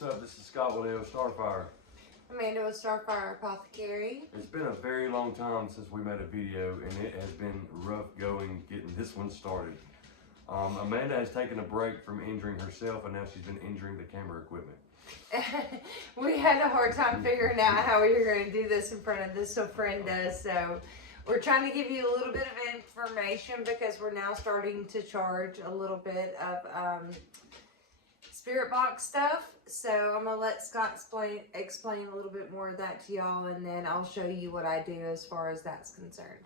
what's up? This is Scott with Leo Starfire. Amanda with Starfire Apothecary. It's been a very long time since we made a video, and it has been rough going getting this one started. Amanda has taken a break from injuring herself, and now she's been injuring the camera equipment. We had a hard time figuring out how we were going to do this in front of this friend does, so we're trying to give you a little bit of information because we're now starting to charge a little bit of spirit box stuff. So I'm going to let Scott explain a little bit more of that to y'all, and then I'll show you what I do as far as that's concerned.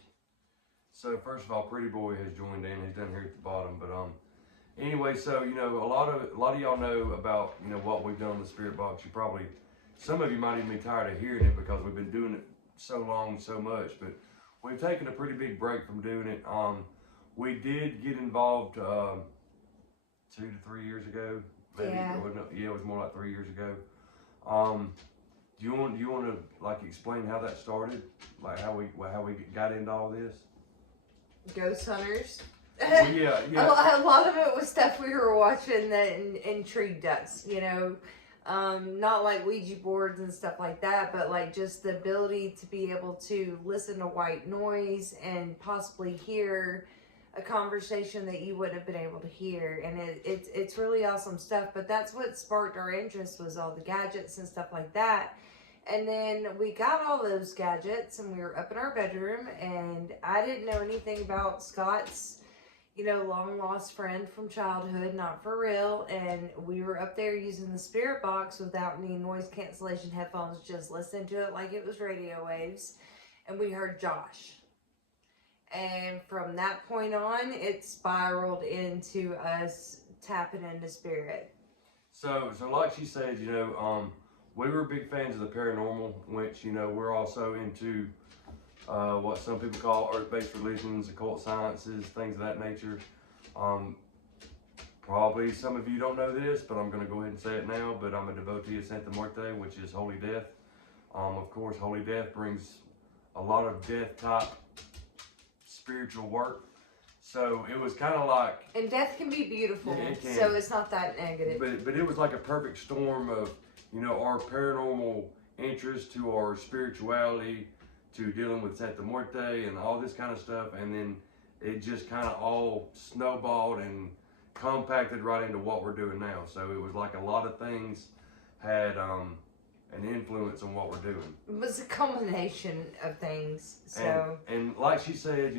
So first of all, Pretty Boy has joined in. He's down here at the bottom, but anyway, so you know, a lot of y'all know about what we've done in the spirit box. You probably, some of you might even be tired of hearing it because we've been doing it so long, so much. But we've taken a pretty big break from doing it. We did get involved 2 to 3 years ago. Maybe. Yeah. It was more like 3 years ago. Do you want to like explain how that started, like how we got into all this? Ghost hunters. Yeah. A lot of it was stuff we were watching that intrigued us, not like Ouija boards and stuff like that, but like just the ability to be able to listen to white noise and possibly hear a conversation that you wouldn't have been able to hear. And it's really awesome stuff, but that's what sparked our interest, was all the gadgets and stuff like that. And then we got all those gadgets and we were up in our bedroom, and I didn't know anything about Scott's long lost friend from childhood, not for real. And we were up there using the spirit box without any noise cancellation headphones, just listening to it like it was radio waves. And we heard Josh. And from that point on, it spiraled into us tapping into spirit. So like she said, we were big fans of the paranormal, which, we're also into what some people call earth-based religions, occult sciences, things of that nature. Probably some of you don't know this, but I'm going to go ahead and say it now, but I'm a devotee of Santa Muerte, which is Holy Death. Of course, Holy Death brings a lot of death-type spiritual work. So it was kind of like... And death can be beautiful, yeah, it can. So it's not that negative. But it was like a perfect storm of, our paranormal interest to our spirituality, to dealing with Santa Muerte and all this kind of stuff. And then it just kind of all snowballed and compacted right into what we're doing now. So it was like a lot of things had an influence on what we're doing. It was a combination of things. So and like she said,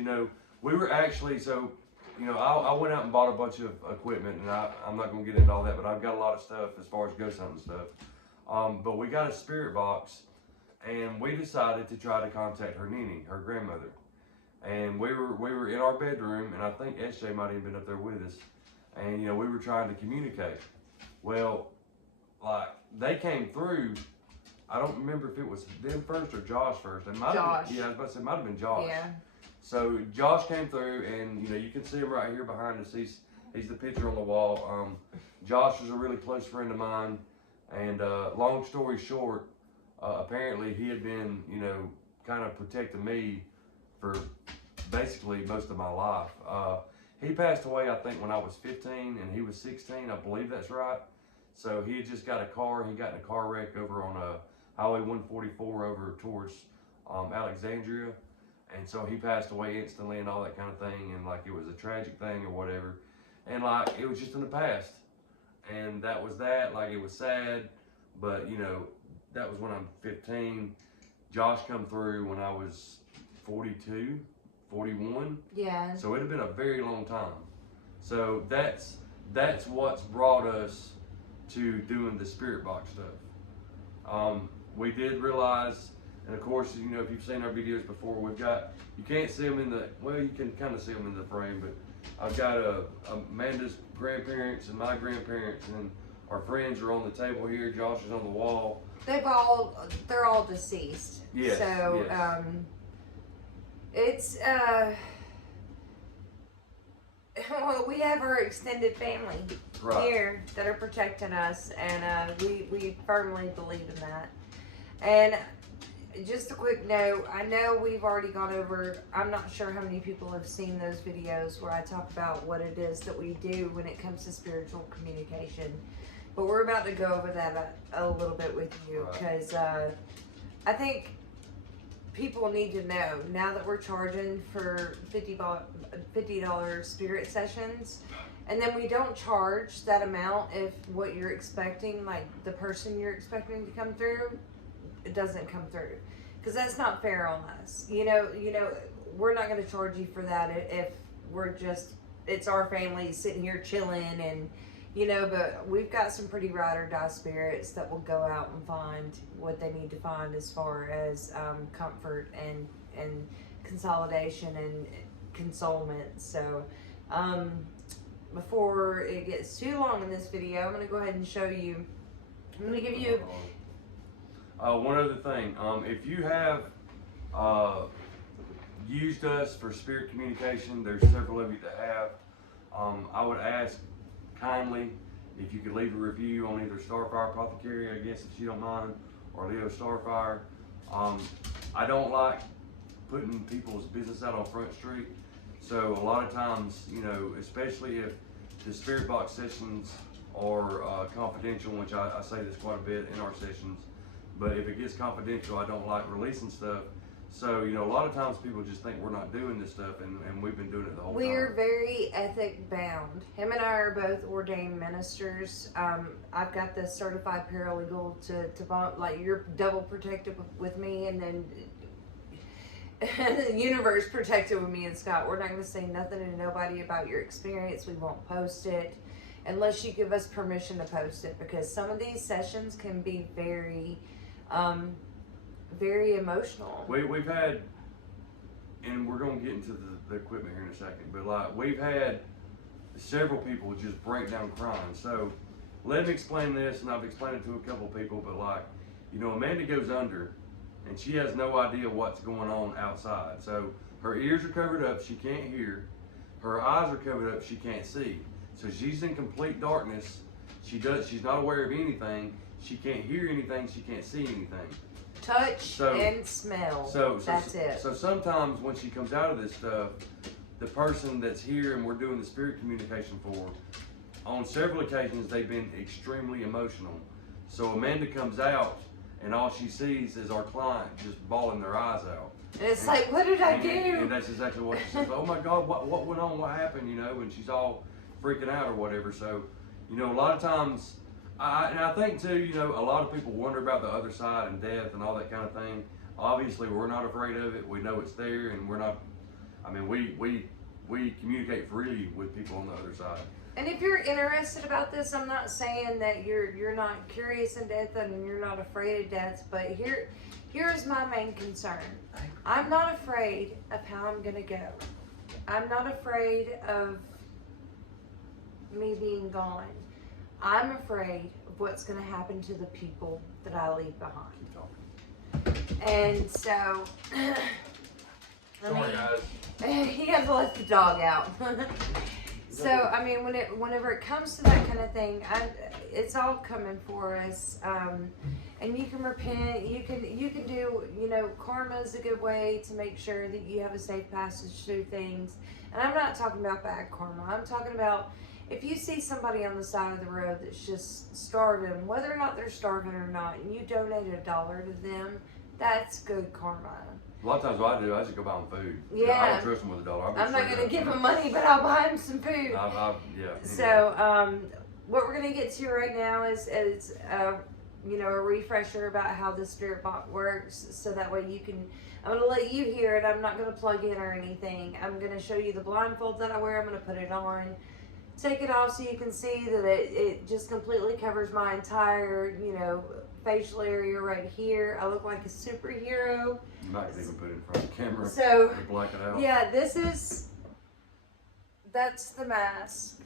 we were actually, I went out and bought a bunch of equipment, and I'm not going to get into all that, but I've got a lot of stuff as far as ghost hunting stuff. But we got a spirit box, and we decided to try to contact her Nini, her grandmother. And we were in our bedroom, and I think SJ might have been up there with us. And we were trying to communicate. Well, like they came through. I don't remember if it was them first or Josh first. Josh. I was about to say it might have been Josh. Yeah. So Josh came through, and you can see him right here behind us. He's the picture on the wall. Josh was a really close friend of mine, and long story short, apparently he had been kind of protecting me for basically most of my life. He passed away, I think, when I was 15, and he was 16. I believe that's right. So he had just got a car. He got in a car wreck over on Highway 144 over towards Alexandria. And so he passed away instantly and all that kind of thing. And like it was a tragic thing or whatever. And like it was just in the past. And that was that. Like it was sad. But that was when I'm 15. Josh come through when I was 42, 41. Yeah. So it had been a very long time. So that's what's brought us to doing the spirit box stuff. We did realize, and of course, if you've seen our videos before, we've got, you can't see them you can kind of see them in the frame, but I've got Amanda's grandparents and my grandparents, and our friends are on the table here. Josh is on the wall. They're all deceased. Yes. So, yes. It's, well, we have our extended family here that are protecting us, and we firmly believe in that. And just a quick note, I know we've already gone over, I'm not sure how many people have seen those videos where I talk about what it is that we do when it comes to spiritual communication. But we're about to go over that a little bit with you, because I think people need to know, now that we're charging for $50 spirit sessions, and then we don't charge that amount if what you're expecting, like the person you're expecting to come through, it doesn't come through. Because that's not fair on us. You know, we're not going to charge you for that if we're just, it's our family sitting here chilling and, you know, but we've got some pretty ride or die spirits that will go out and find what they need to find as far as comfort and consolidation and consolement. So, before it gets too long in this video, I'm going to go ahead and show you, I'm going to give you... one other thing, if you have used us for spirit communication, there's several of you that have. I would ask kindly if you could leave a review on either Starfire Apothecary, I guess, if you don't mind, or Leo Starfire. I don't like putting people's business out on Front Street, so a lot of times, you know, especially if the spirit box sessions are confidential, which I say this quite a bit in our sessions, but if it gets confidential, I don't like releasing stuff. So, you know, a lot of times people just think we're not doing this stuff, and we've been doing it the whole time. We're very ethic bound. Him and I are both ordained ministers. I've got the certified paralegal to like, you're double protected with me, and then the universe protected with me and Scott. We're not going to say nothing to nobody about your experience. We won't post it unless you give us permission to post it, because some of these sessions can be very very emotional. We've had, and we're going to get into the equipment here in a second, but like, we've had several people just break down crying. So let me explain this, and I've explained it to a couple people, but like, you know, Amanda goes under and she has no idea what's going on outside. So her ears are covered up, she can't hear. Her eyes are covered up, she can't see. So she's in complete darkness. She's not aware of anything. She can't hear anything, she can't see anything. Touch and smell. That's it. So sometimes when she comes out of this stuff, the person that's here and we're doing the spirit communication for, on several occasions they've been extremely emotional. So Amanda comes out and all she sees is our client just bawling their eyes out. And it's like, what did I do? And that's exactly what she says. Oh my God, what went on? What happened? You know, and she's all freaking out or whatever. So, you know, a lot of times, and I think too, you know, a lot of people wonder about the other side and death and all that kind of thing. Obviously, we're not afraid of it. We know it's there, and we're not. I mean, we communicate freely with people on the other side. And if you're interested about this, I'm not saying that you're not curious in death and you're not afraid of death, but here's my main concern. I'm not afraid of how I'm gonna go. I'm not afraid of me being gone. I'm afraid of what's going to happen to the people that I leave behind. And so, Sorry, guys. He had to let the dog out. So, I mean, whenever it comes to that kind of thing, it's all coming for us. And you can repent. You can do. You know, karma is a good way to make sure that you have a safe passage through things. And I'm not talking about bad karma. I'm talking about, if you see somebody on the side of the road that's just starving, whether or not they're starving or not, and you donate $1 to them, that's good karma. A lot of times what I do, I just go buy them food. Yeah. I don't trust them with $1. I'm not going to give them money, but I'll buy them some food. Yeah. So, what we're going to get to right now is you know, a refresher about how the spirit box works, so that way you can, I'm going to let you hear it. I'm not going to plug in or anything. I'm going to show you the blindfold that I wear. I'm going to put it on. Take it off so you can see that it just completely covers my entire, you know, facial area right here. I look like a superhero. You might even put it in front of the camera. So, to black it out. Yeah, that's the mask.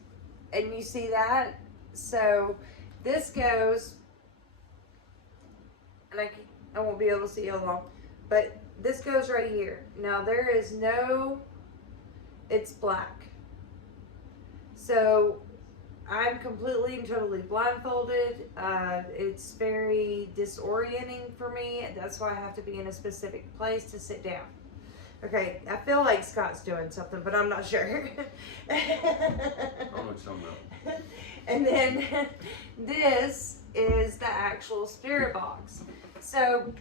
And you see that? So, this goes, and I won't be able to see how long, but this goes right here. Now, there is no, it's black. So I'm completely and totally blindfolded. It's very disorienting for me. That's why I have to be in a specific place to sit down. Okay, I feel like Scott's doing something, but I'm not sure. I don't know what you're talking about. And then this is the actual spirit box. So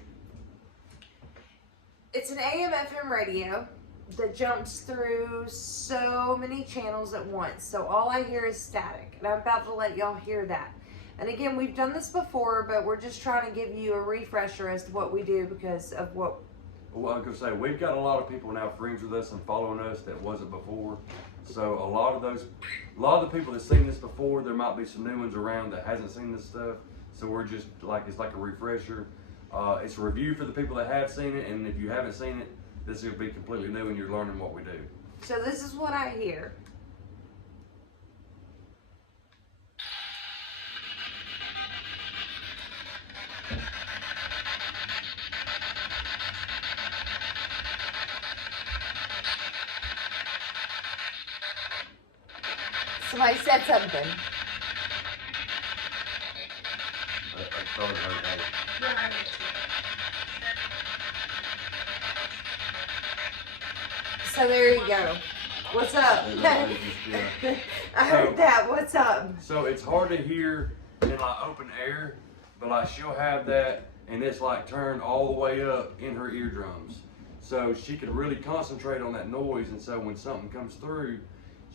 it's an AM FM radio that jumps through so many channels at once. So all I hear is static, and I'm about to let y'all hear that. And again, we've done this before, but we're just trying to give you a refresher as to what we do because of what. Well, I was gonna say, we've got a lot of people now friends with us and following us that wasn't before. So a lot of the people that seen this before, there might be some new ones around that hasn't seen this stuff. So we're just like, it's like a refresher. It's a review for the people that have seen it, and if you haven't seen it, this will be completely new and you're learning what we do. So this is what I hear. Somebody said something. I thought it heard that. So there you go. What's up? Yeah. I heard that. What's up? So it's hard to hear in like open air, but like she'll have that and it's like turned all the way up in her eardrums. So she can really concentrate on that noise, and so when something comes through,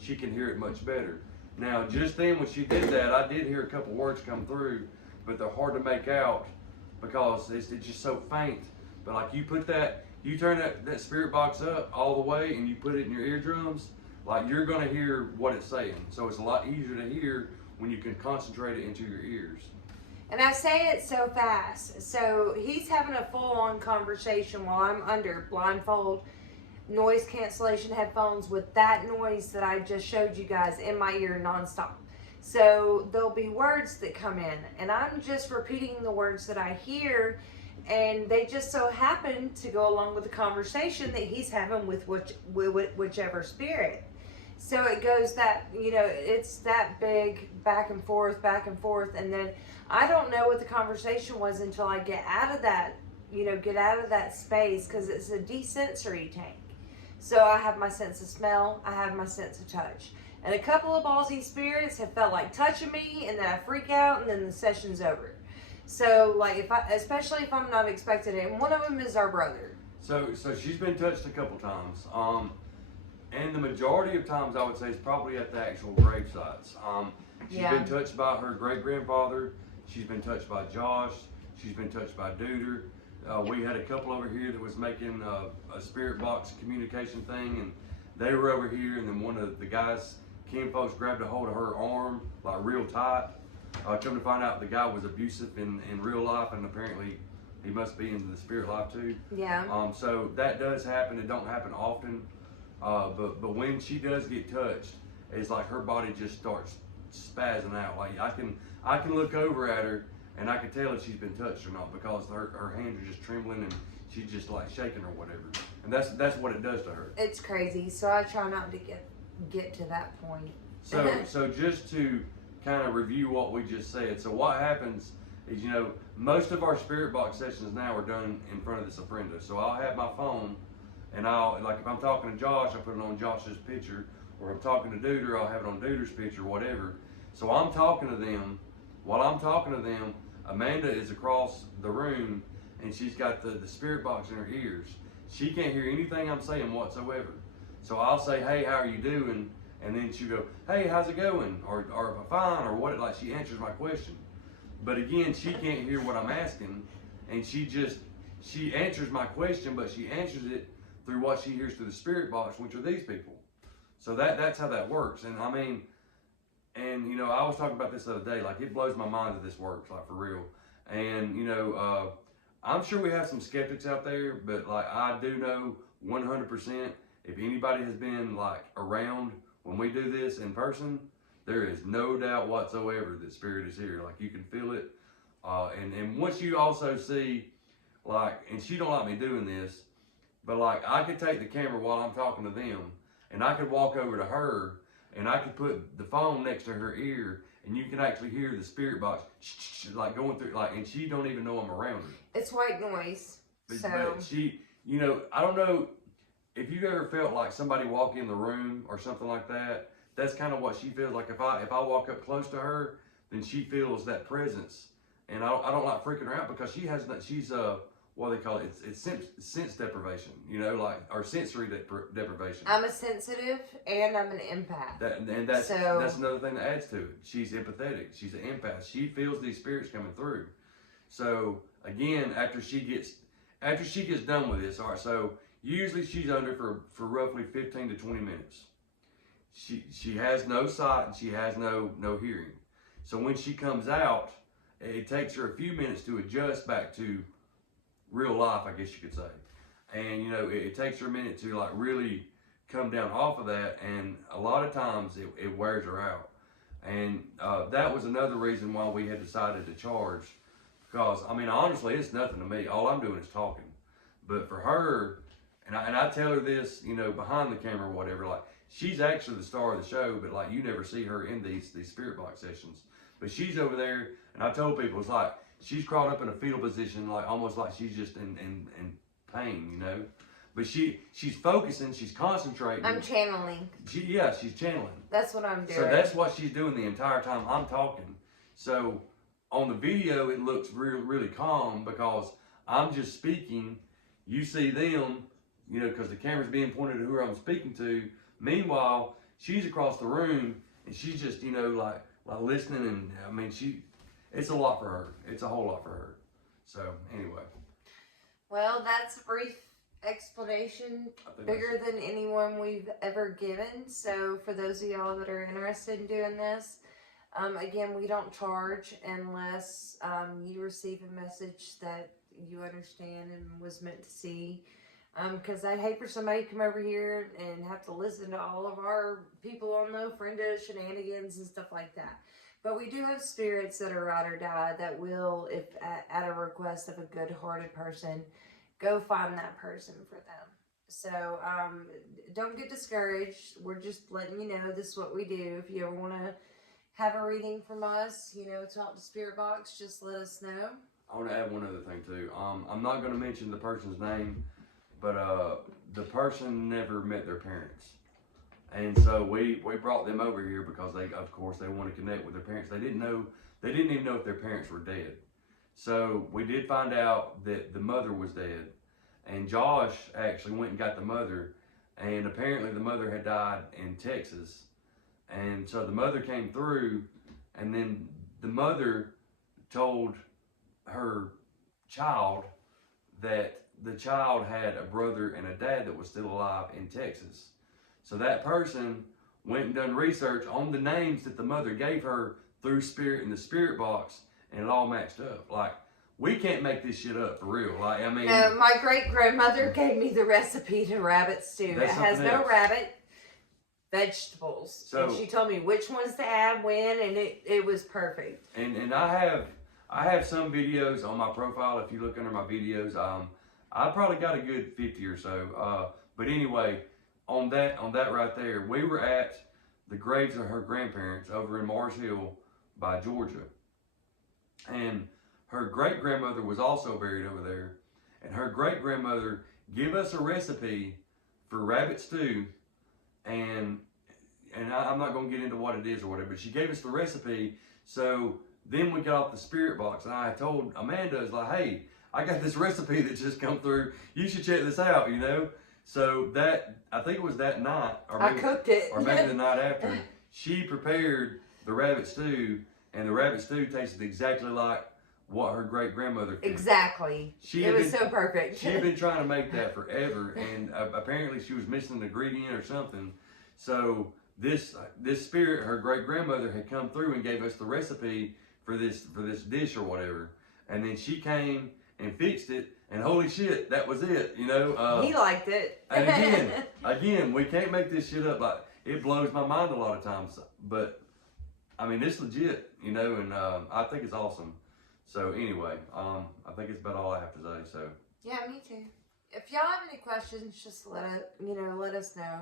she can hear it much better. Now just then when she did that, I did hear a couple words come through, but they're hard to make out because it's just so faint. But like you turn that spirit box up all the way and you put it in your eardrums, like you're gonna hear what it's saying. So it's a lot easier to hear when you can concentrate it into your ears. And I say it so fast. So he's having a full-on conversation while I'm under blindfold, noise cancellation headphones with that noise that I just showed you guys in my ear nonstop. So there'll be words that come in, and I'm just repeating the words that I hear, and they just so happen to go along with the conversation that he's having with whichever spirit. So it goes that, it's that big back and forth, and then I don't know what the conversation was until I get out of that, get out of that space, because it's a desensory tank. So I have my sense of smell, I have my sense of touch. And a couple of ballsy spirits have felt like touching me, and then I freak out, and then the session's over. So, like, especially if I'm not expecting it, and one of them is our brother. So she's been touched a couple times. And the majority of times I would say is probably at the actual grave sites. She's been touched by her great-grandfather. She's been touched by Josh. She's been touched by Duder. We had a couple over here that was making a spirit box communication thing, and they were over here, and then one of the guys, Kim folks, grabbed a hold of her arm, like real tight. Come to find out the guy was abusive in real life, and apparently he must be in the spirit life too. Yeah. So that does happen. It don't happen often. But when she does get touched, it's like her body just starts spazzing out. Like I can look over at her and I can tell if she's been touched or not, because her hands are just trembling and she's just like shaking or whatever. And that's what it does to her. It's crazy. So I try not to get to that point. So just to kind of review what we just said. So what happens is, most of our spirit box sessions now are done in front of this ofrenda. So I'll have my phone, and if I'm talking to Josh, I put it on Josh's picture, or if I'm talking to Duder, I'll have it on Duder's picture, whatever. So I'm talking to them. While I'm talking to them, Amanda is across the room, and she's got the spirit box in her ears. She can't hear anything I'm saying whatsoever. So I'll say, "Hey, how are you doing?" And then she'll go, "Hey, how's it going?" Or "Fine," or what, like she answers my question. But again, she can't hear what I'm asking, and she answers my question, but she answers it through what she hears through the spirit box, which are these people. So that's how that works. And I mean, I was talking about this the other day, like it blows my mind that this works, like for real. And I'm sure we have some skeptics out there, but like I do know 100%, if anybody has been like around when we do this in person, there is no doubt whatsoever that spirit is here. Like you can feel it. And once you also see, like, and she don't like me doing this, but like I could take the camera while I'm talking to them, and I could walk over to her, and I could put the phone next to her ear, and you can actually hear the spirit box like going through, like, and she don't even know I'm around her. It's white noise. But she, I don't know. if you've ever felt like somebody walk in the room or something like that, that's kind of what she feels like. If I walk up close to her, then she feels that presence, and I don't like freaking her out because she's what they call it, it's sense deprivation, you know, like, or sensory deprivation. I'm a sensitive and I'm an empath. That's another thing that adds to it. She's empathetic. She's an empath. She feels these spirits coming through. So again, after she gets done with this, all right. So usually she's under for roughly 15 to 20 minutes. She has no sight and she has no hearing. So when she comes out, it takes her a few minutes to adjust back to real life, I guess you could say. And you know, it takes her a minute to like really come down off of that, and a lot of times it wears her out. And that was another reason why we had decided to charge, because I mean, honestly, it's nothing to me. All I'm doing is talking. But for her, and I tell her this, you know, behind the camera or whatever, like, she's actually the star of the show, but like, you never see her in these spirit box sessions. But she's over there, and I told people, it's like she's crawled up in a fetal position, like almost like she's just in pain, you know. But she's focusing, she's concentrating. I'm channeling. She's channeling. That's what I'm doing. So that's what she's doing the entire time I'm talking. So on the video, it looks really calm because I'm just speaking. You see them, you know, because the camera's being pointed at who I'm speaking to. Meanwhile, she's across the room and she's just, you know, like listening, and I mean, it's a lot for her. It's a whole lot for her. So anyway. Well, that's a brief explanation, bigger than anyone we've ever given. So for those of y'all that are interested in doing this, again, we don't charge unless you receive a message that you understand and was meant to see. Because I'd hate for somebody to come over here and have to listen to all of our people on the friendo shenanigans and stuff like that. But we do have spirits that are ride or die that will, if at a request of a good-hearted person, go find that person for them. So don't get discouraged. We're just letting you know this is what we do. If you ever want to have a reading from us, you know, talk to Spirit Box, just let us know. I want to add one other thing too. I'm not going to mention the person's name, but the person never met their parents. And so we brought them over here because of course they want to connect with their parents. They didn't even know if their parents were dead. So we did find out that the mother was dead, and Josh actually went and got the mother, and apparently the mother had died in Texas. And so the mother came through, and then the mother told her child that the child had a brother and a dad that was still alive in Texas. So that person went and done research on the names that the mother gave her through spirit in the spirit box, and it all matched up. Like, we can't make this shit up for real. Like, I mean, no, my great grandmother gave me the recipe to rabbit stew. It has no rabbit, vegetables. So, and she told me which ones to add when, and it was perfect. And I have some videos on my profile. If you look under my videos, I probably got a good 50 or so. But anyway, on that right there, we were at the graves of her grandparents over in Mars Hill by Georgia. And her great-grandmother was also buried over there. And her great-grandmother gave us a recipe for rabbit stew. And I'm not going to get into what it is or whatever, but she gave us the recipe. So then we got off the spirit box, and I told Amanda, I was like, hey, I got this recipe that just come through. You should check this out, you know? So that, I think it was that night, or maybe, I cooked it, or maybe the night after, she prepared the rabbit stew, and the rabbit stew tasted exactly like what her great grandmother cooked. Exactly. It was so perfect. She had been trying to make that forever, and apparently she was missing an ingredient or something. So this spirit, her great grandmother, had come through and gave us the recipe for this dish or whatever, and then she came and fixed it. And holy shit, that was it, you know. He liked it. And again, we can't make this shit up. Like, it blows my mind a lot of times. But, I mean, it's legit, you know, and I think it's awesome. So, anyway, I think it's about all I have to say, so. Yeah, me too. If y'all have any questions, just let us know.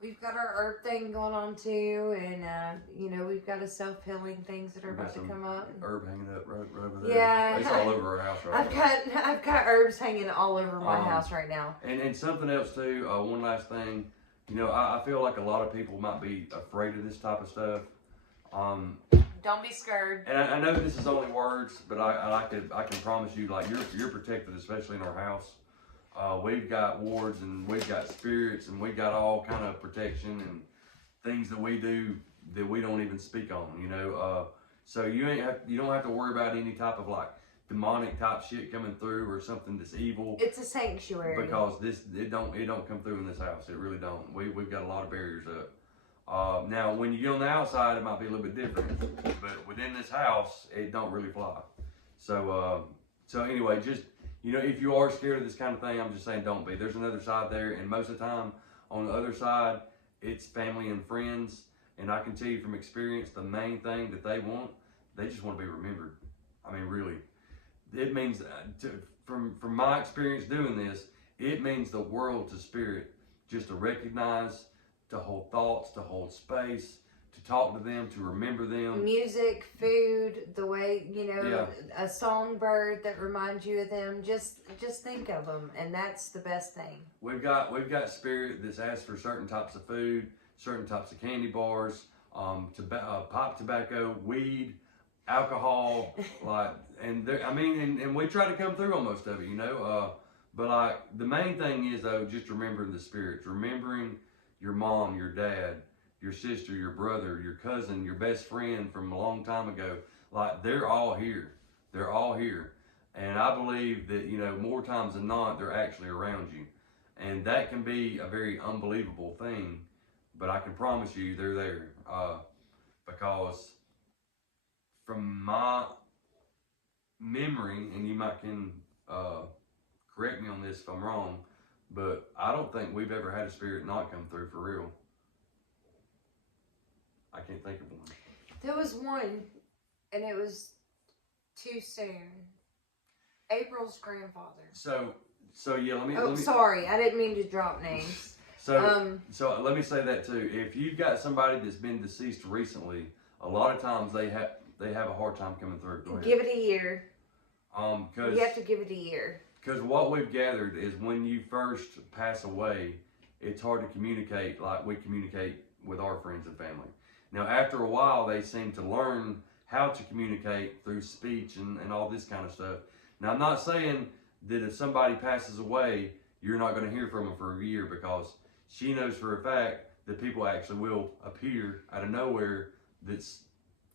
We've got our herb thing going on too, and you know, we've got a self-healing things that are We've got about to some come up. herb hanging up right over there. Yeah. It's all over our house right now. I've got herbs hanging all over my house right now. And something else too, one last thing, you know, I feel like a lot of people might be afraid of this type of stuff. Don't be scared. And I know this is only words, but I can promise you, like, you're protected, especially in our house. We've got wards and we've got spirits and we've got all kind of protection and things that we do that we don't even speak on, you know. So you don't have to worry about any type of like demonic type shit coming through or something that's evil. It's a sanctuary. Because it don't come through in this house. It really don't. We've got a lot of barriers up. Now when you get on the outside, it might be a little bit different, but within this house, it don't really fly. So anyway, just, you know, if you are scared of this kind of thing, I'm just saying don't be. There's another side there, and most of the time on the other side, it's family and friends. And I can tell you from experience, the main thing that they want, they just want to be remembered. I mean, really, it means from my experience doing this, it means the world to spirit just to recognize, to hold thoughts, to hold space, to talk to them, to remember them. Music, food, the way, you know, Yeah. a songbird that reminds you of them. Just think of them, and that's the best thing. We've got spirit that's asked for certain types of food, certain types of candy bars, pipe tobacco, weed, alcohol, like, and we try to come through on most of it, you know. But like the main thing is though, just remembering the spirits, remembering your mom, your dad, your sister, your brother, your cousin, your best friend from a long time ago. Like, they're all here. They're all here. And I believe that, you know, more times than not, they're actually around you. And that can be a very unbelievable thing, but I can promise you they're there. Because from my memory, and you might can correct me on this if I'm wrong, but I don't think we've ever had a spirit not come through for real. I can't think of one. There was one, and it was too soon. April's grandfather. So yeah, let me. Sorry, I didn't mean to drop names. So let me say that too. If you've got somebody that's been deceased recently, a lot of times they have a hard time coming through. Go ahead. Give it a year. Cause you have to give it a year. Because what we've gathered is when you first pass away, it's hard to communicate like we communicate with our friends and family. Now, after a while, they seem to learn how to communicate through speech and all this kind of stuff. Now, I'm not saying that if somebody passes away, you're not going to hear from them for a year, because she knows for a fact that people actually will appear out of nowhere that's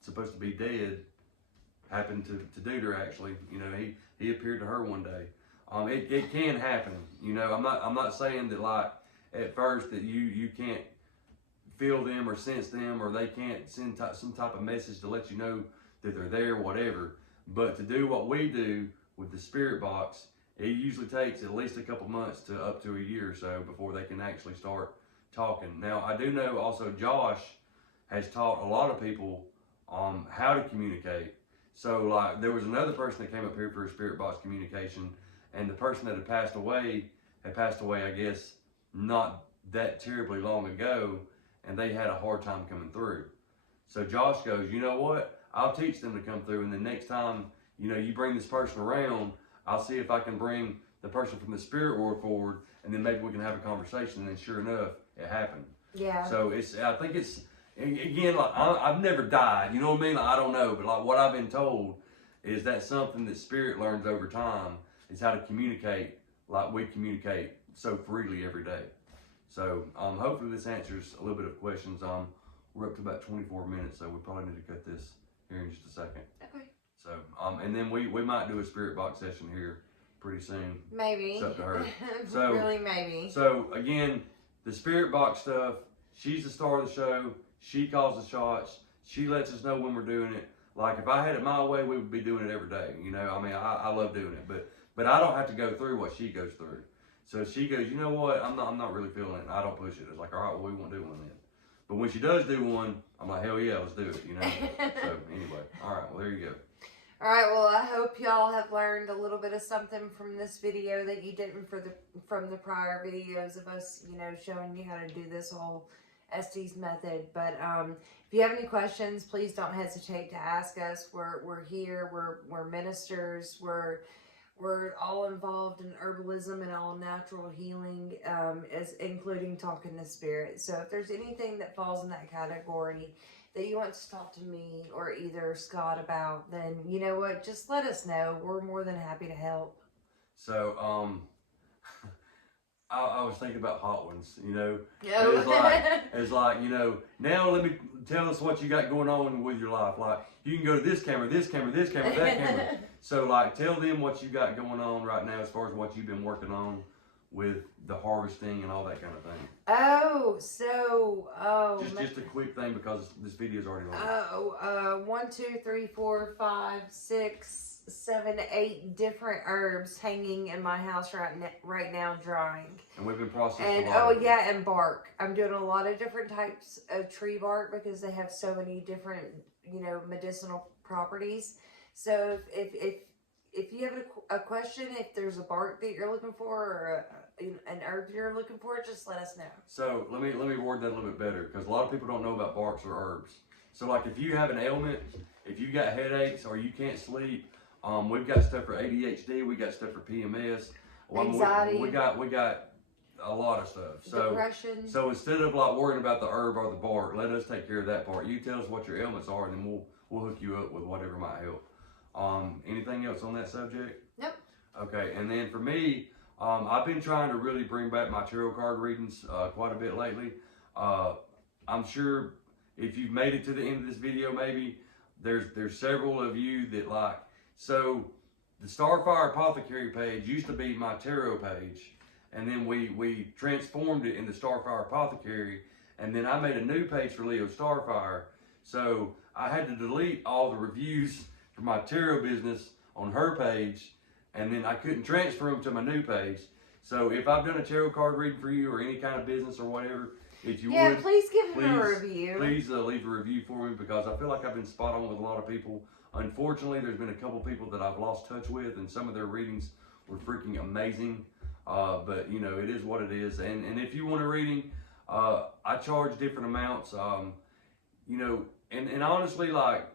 supposed to be dead, happened to dude her actually. You know, he appeared to her one day. It can happen. You know, I'm not saying that like at first that you can't feel them or sense them, or they can't send some type of message to let you know that they're there, whatever. But to do what we do with the spirit box, it usually takes at least a couple months to up to a year or so before they can actually start talking. Now, I do know also Josh has taught a lot of people how to communicate. So like there was another person that came up here for a spirit box communication, and the person that had passed away, I guess, not that terribly long ago, and they had a hard time coming through. So Josh goes, you know what? I'll teach them to come through, and the next time, you know, you bring this person around, I'll see if I can bring the person from the spirit world forward, and then maybe we can have a conversation. And then sure enough, it happened. Yeah. So I think it's, again, like I've never died, you know what I mean? Like, I don't know, but like what I've been told is that something that spirit learns over time is how to communicate like we communicate so freely every day. So hopefully this answers a little bit of questions. We're up to about 24 minutes, so we probably need to cut this here in just a second. Okay. So and then we might do a spirit box session here pretty soon. Maybe. It's up to her. So really, maybe. So again, the spirit box stuff, she's the star of the show. She calls the shots. She lets us know when we're doing it. Like if I had it my way, we would be doing it every day. You know, I mean, I love doing it, but I don't have to go through what she goes through. So she goes, you know what? I'm not really feeling it. I don't push it. It's like, all right, well, we won't do one then. But when she does do one, I'm like, hell yeah, let's do it. You know. So anyway, all right. Well, there you go. All right, well, I hope y'all have learned a little bit of something from this video that you didn't from the prior videos of us, you know, showing you how to do this whole Estes method. But if you have any questions, please don't hesitate to ask us. We're here. We're ministers. We're all involved in herbalism and all natural healing, as including talking to spirit. So if there's anything that falls in that category that you want to talk to me or either Scott about, then you know what, just let us know. We're more than happy to help. So, I was thinking about hot ones, you know. Oh. It's like, you know, now let me tell us what you got going on with your life. Like, you can go to this camera, this camera, this camera, that camera. So, like, tell them what you got going on right now as far as what you've been working on with the harvesting and all that kind of thing. Oh, so, Just a quick thing because this video's already long. 1, 2, 3, 4, 5, 6, 7, 8 different herbs hanging in my house right now drying. And we've been processing And a lot. and bark. I'm doing a lot of different types of tree bark because they have so many different, you know, medicinal properties. So if you have a question, if there's a bark that you're looking for or an herb you're looking for, just let us know. So let me word that a little bit better because a lot of people don't know about barks or herbs. So like if you have an ailment, if you got headaches or you can't sleep, we've got stuff for ADHD, we got stuff for PMS, Anxiety. We got a lot of stuff. So depression. So instead of like worrying about the herb or the bark, let us take care of that part. You tell us what your ailments are, and then we'll hook you up with whatever might help. Anything else on that subject? Nope. Okay, and then for me, I've been trying to really bring back my tarot card readings quite a bit lately. I'm sure if you've made it to the end of this video, maybe there's several of you that like. So the Starfire Apothecary page used to be my tarot page, and then we transformed it into Starfire Apothecary, and then I made a new page for Leo Starfire. So I had to delete all the reviews for my tarot business on her page, and then I couldn't transfer them to my new page. So if I've done a tarot card reading for you or any kind of business or whatever, if you would, please give him a review. Please leave a review for me because I feel like I've been spot on with a lot of people. Unfortunately, there's been a couple people that I've lost touch with, and some of their readings were freaking amazing. But you know, it is what it is. And if you want a reading, I charge different amounts. You know, and honestly, like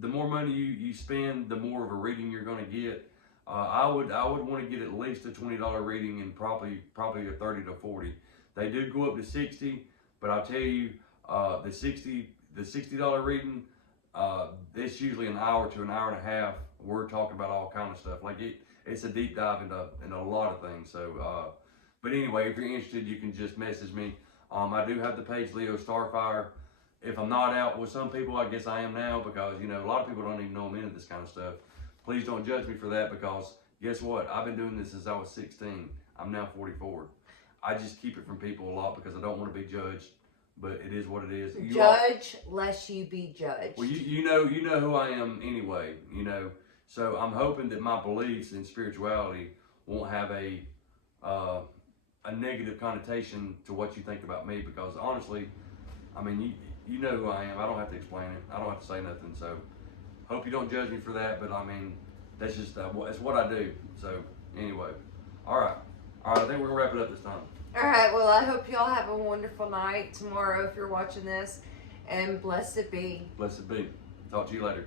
the more money you spend, the more of a reading you're going to get. I would want to get at least a $20 reading and probably a 30 to 40. They do go up to 60, but I'll tell you, the $60 reading, it's usually an hour to an hour and a half. We're talking about all kind of stuff. Like it's a deep dive into a lot of things. So, but anyway, if you're interested, you can just message me. I do have the page Leo Starfire. If I'm not out with some people, I guess I am now because, you know, a lot of people don't even know I'm into this kind of stuff. Please don't judge me for that because guess what? I've been doing this since I was 16. I'm now 44. I just keep it from people a lot because I don't want to be judged, but it is what it is. Judge lest you be judged. Well, you know who I am anyway, you know. So I'm hoping that my beliefs in spirituality won't have a negative connotation to what you think about me because honestly, I mean, you know who I am. I don't have to explain it. I don't have to say nothing. So hope you don't judge me for that, but I mean, that's just it's what I do. So anyway, all right, I think we're gonna wrap it up this time. All right, well, I hope y'all have a wonderful night tomorrow if you're watching this, and blessed be. Blessed be. Talk to you later.